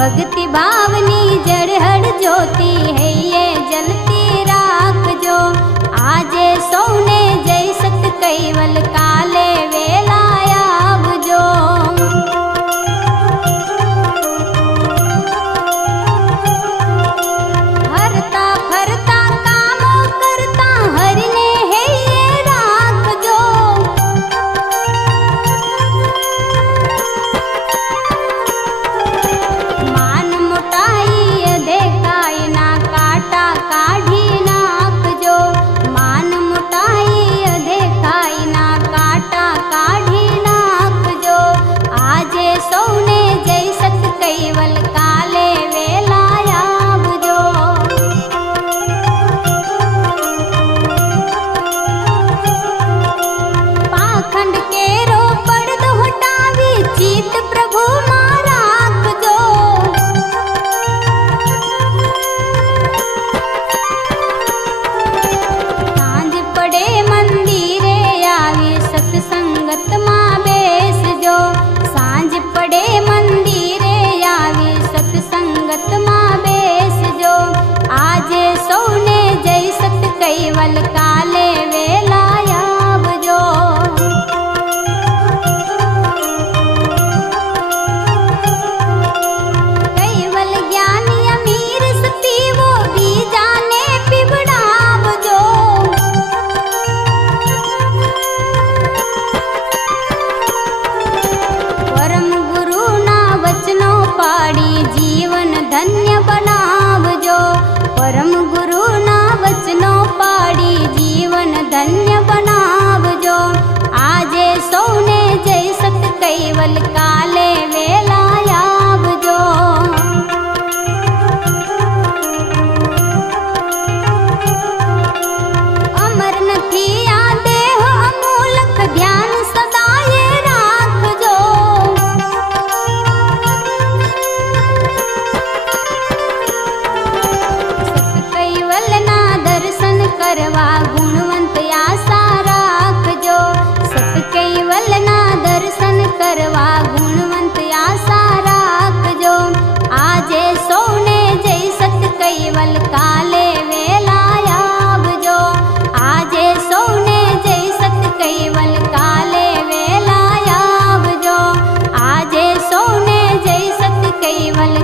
भक्ति भावनी जड़हड़ ज्योति है ये जलती राखजो। आजे सौने जय सत कैवल काले वेलाया आवजो। हरता फरता कामो करता हरिने है ये राखजो। मान मोटाई देखाई ना काटा काढ़ी नाखजो। मान मोटाई देखाई ना काटा काढ़ी नाखजो। आजे सौने जय सत कैवल काले वेलाया आवजो। पाखंड केरो पड़द हटावी चित प्रभु मारा राखजो। सांझ पड़े मंदिरे आवी सत्संगत मां बेसजो। सांझ पड़े मंदिरे आवी सत्संगत मां बेसजो। आजे सौने जय सत कैवल काले वेलाया आवजो। कैवल ज्ञानी अमीर सती वो भी जाने पिबड़ावजो। परम गुरु ना वचनो पाड़ी जीवन धन्य बनावजो। परम गुरु ना वचनो पाड़ी जीवन धन्य बनावजो। आजे सौने जय सत कैवल काले वेलाया आवजो। अमर नथी आ देह अमूलक ध्यान सदा ये राखजो। सत कैवल ना दर्शन करवा गुणवंत आशा राखजो। सत कैवल ना दर्शन करवा गुणवंत आशा राखजो। आजे सौने जय सत कैवल काले वेलाया आवजो। आजे सौने जय सत कैवल काले वेलाया आवजो। आजे सौने जय सत कैवल